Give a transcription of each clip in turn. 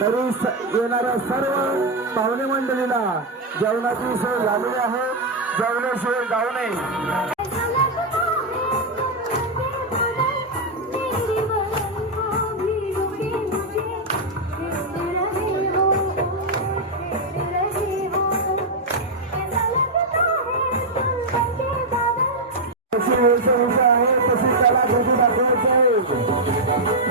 तरी येणाऱ्या सर्व पाहुणे मंडळीला जेवणाची सोय झालेली आहे. जेवल्याशिवाय जाऊ नये. आहे तशी त्याला घरी दाखवायचं आहे.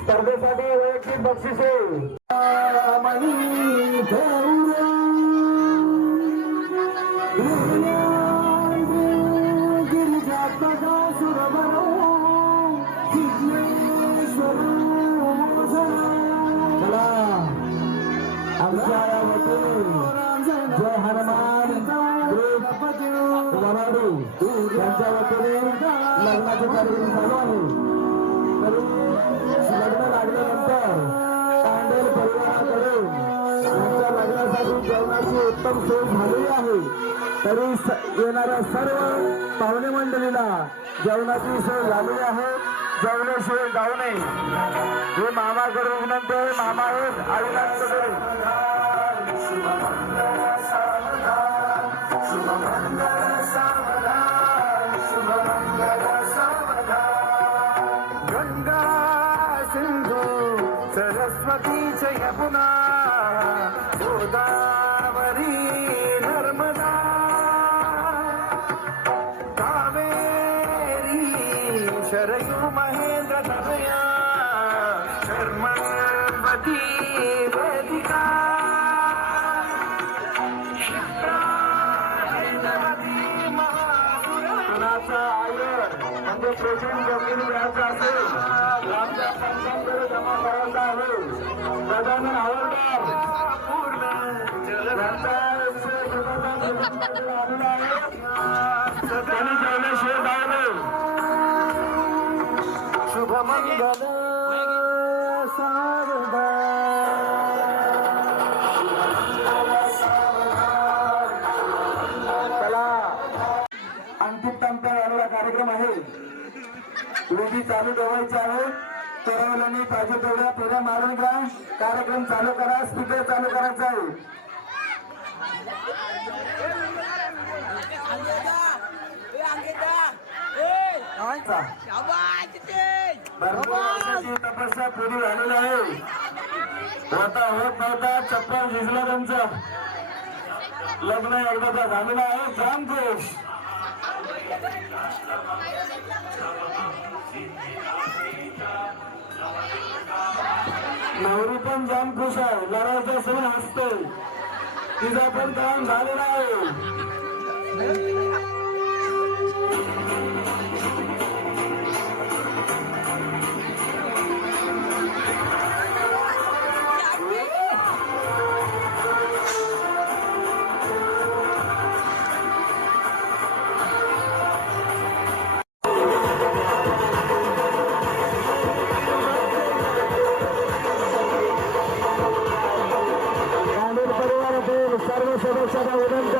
स्पर्धेसाठी वैयक्तिक बक्षिसे आमच्या जय हनुमान वराडू यांच्या वतीने लग्नाचे कार्यक्रम चालू आहे. लग्न लागल्यानंतर तांडेल परिवाराकडे त्यांच्या लग्नासाठी जेवणाची उत्तम सोय झालेली आहे. तरी येणाऱ्या सर्व पाहुणे मंडळीला जेवणाची सोय झालेली आहे. जेवल्याशिवाय जाऊ नये. हे मामाकडे विनंती आहे. मामा आहेत आईनांकडे गंगा सिंधू सरस्वती च यमुना गोदावरी नर्मदा कावेरी शरयू महेंद्र तनया शर्मवती वेदिका म्हणजे प्रेझेंट जमीन घ्यायचं असेल आमच्या पंचांकडे जमा करायचा आहे. गजानन हवालदार आलेला आहे. त्यांनी जेवल्याशिवाय जाऊ नये. शुभमंगल सारदा अंतिम टप्प्यात आलेला कार्यक्रम आहे. वेदी चालू ठेवायची आहे. ठरवल्याने पाहिजे तेवढ्या फेऱ्या मारून घ्या. कार्यक्रम चालू करा. स्पीकर चालू करायचा आहे. तपस्या पुरी झालेली आहे. होता होत नव्हता चप्पल झिजला त्यांचं. लग्न एकदाचा झालेलं आहे. जाम खुश. नवरी पण जाम खुश आहे. लढायचं सण हसते. तिचा पण काम झालेला आहे. सर्व सदस्यांना विनंती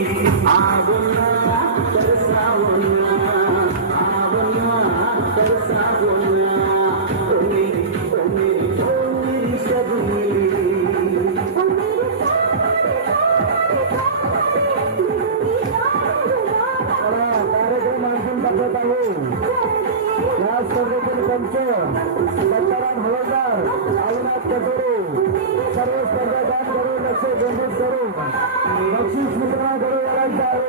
आवडला तर सावरला, आवडला तर सावरला. ओ मेरी सजनी. कार्यक्रम आणखीन दाखवत आहे. या स्पर्धेतील पंच दत्ताराम हवालदार, अविनाश कटोरे. सर्व स्पर्धकांकडे लक्ष केंद्रित करून बक्षीस वितरणाकडे वळायचं आहे.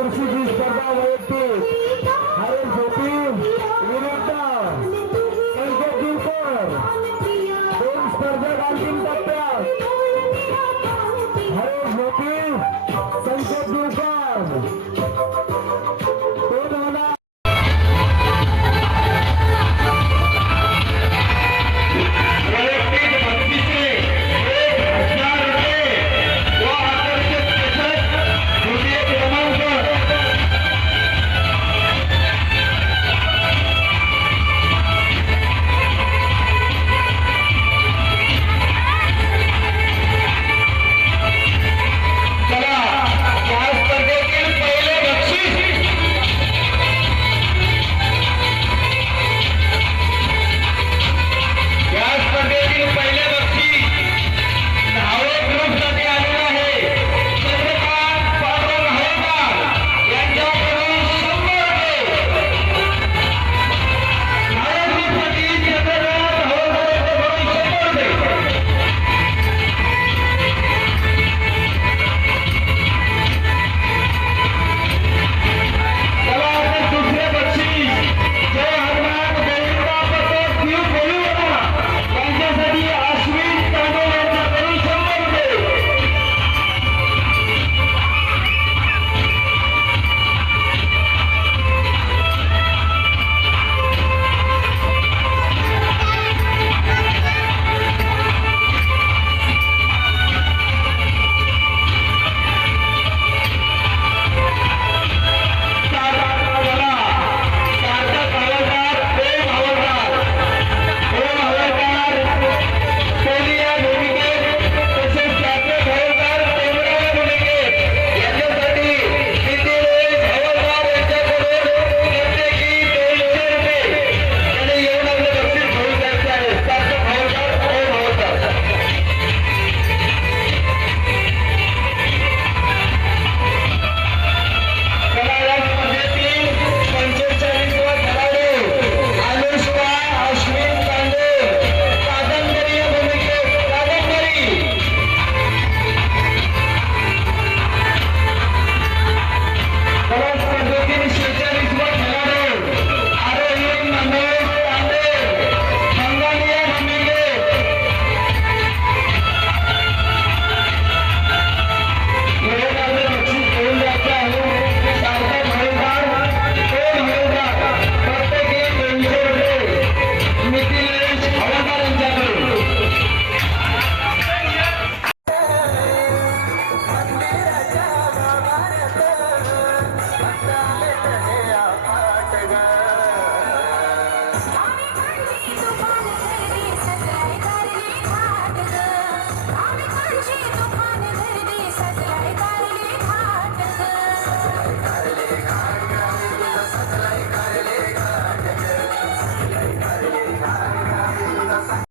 चतुर्थीची स्पर्धा वैयक्तिक